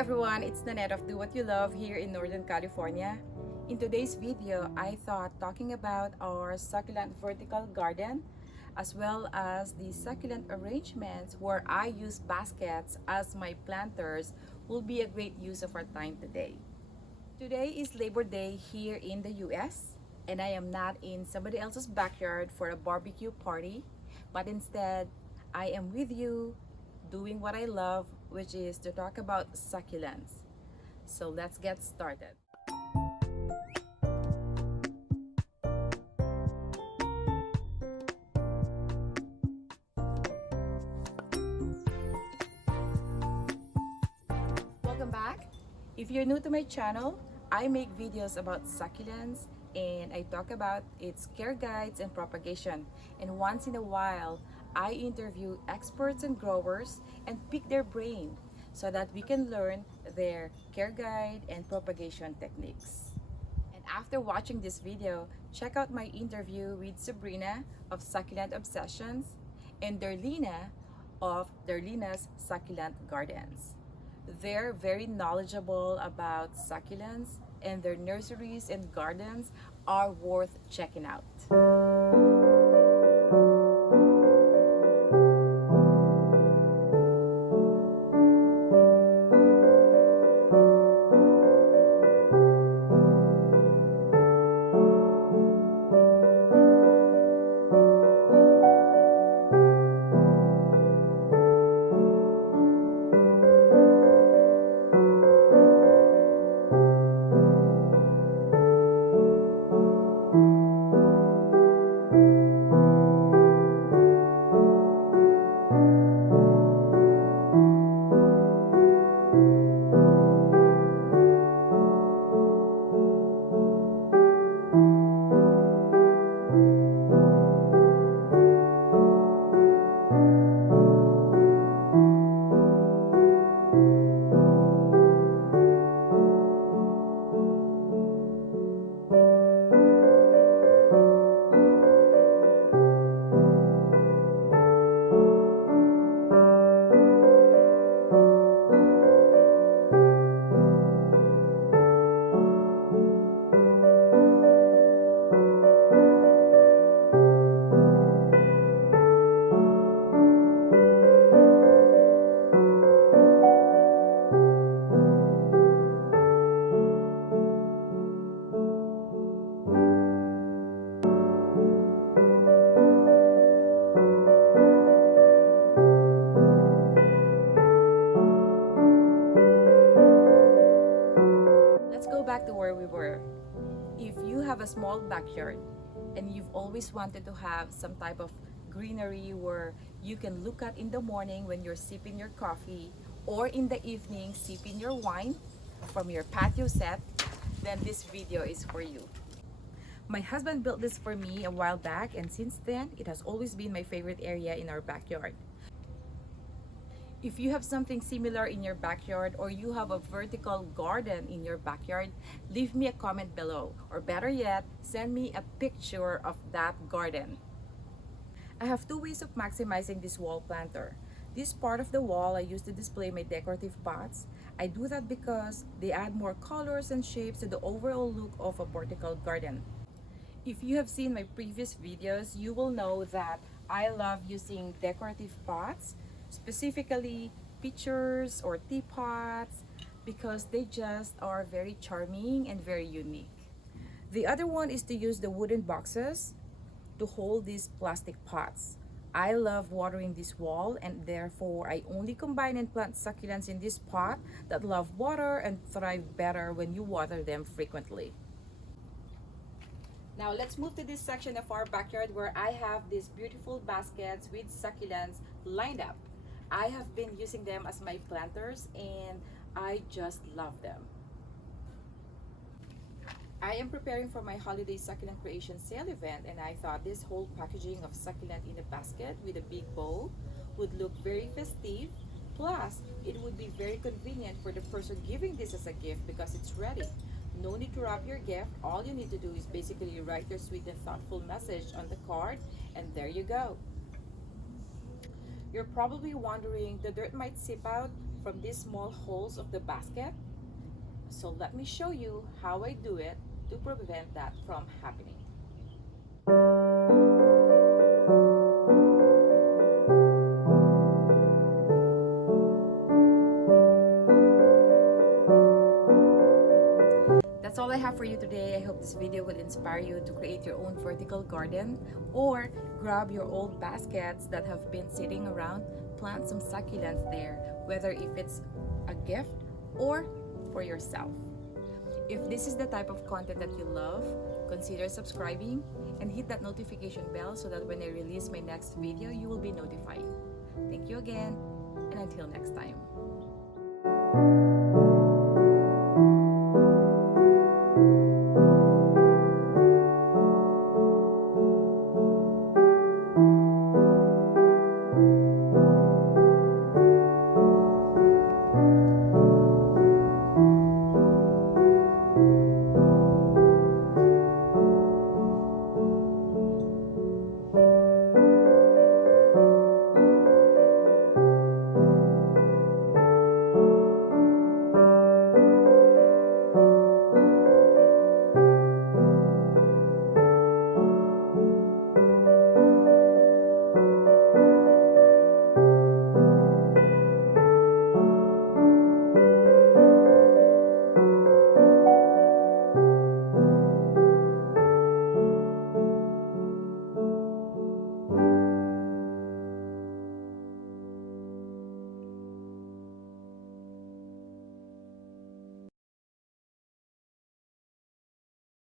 everyone, it's Nanette of Do What You Love here in Northern California. In today's video, I thought talking about our succulent vertical garden as well as the succulent arrangements where I use baskets as my planters will be a great use of our time today. Today is Labor Day here in the US, and I am not in somebody else's backyard for a barbecue party, but instead I am with you doing what I love, which is to talk about succulents. So let's get started. Welcome back. If you're new to my channel, I make videos about succulents and I talk about its care guides and propagation. And once in a while, I interview experts and growers and pick their brain so that we can learn their care guide and propagation techniques. And after watching this video, check out my interview with Sabrina of Succulent Obsessions and Darlena of Darlena's Succulent Gardens. They're very knowledgeable about succulents and their nurseries and gardens are worth checking out. Let's go back to where we were. If you have a small backyard and you've always wanted to have some type of greenery where you can look at in the morning when you're sipping your coffee or in the evening sipping your wine from your patio set, then this video is for you. My husband built this for me a while back, and since then it has always been my favorite area in our backyard. If you have something similar in your backyard or you have a vertical garden in your backyard, leave me a comment below, or better yet, send me a picture of that garden. I have two ways of maximizing this wall planter. This part of the wall I use to display my decorative pots. I do that because they add more colors and shapes to the overall look of a vertical garden. If you have seen my previous videos, you will know that I love using decorative pots, specifically pitchers or teapots, because they just are very charming and very unique. The other one is to use the wooden boxes to hold these plastic pots. I love watering this wall, and therefore I only combine and plant succulents in this pot that love water and thrive better when you water them frequently. Now let's move to this section of our backyard where I have these beautiful baskets with succulents lined up. I have been using them as my planters and I just love them. I am preparing for my holiday succulent creation sale event, and I thought this whole packaging of succulent in a basket with a big bowl would look very festive. Plus, it would be very convenient for the person giving this as a gift because it's ready. No need to wrap your gift. All you need to do is basically write your sweet and thoughtful message on the card, and there you go. You're probably wondering, the dirt might seep out from these small holes of the basket. So let me show you how I do it to prevent that from happening. That's all I have for you today. I hope this video will inspire you to create your own vertical garden, or grab your old baskets that have been sitting around, plant some succulents there, whether if it's a gift or for yourself. If this is the type of content that you love, consider subscribing and hit that notification bell so that when I release my next video, you will be notified. Thank you again, and until next time.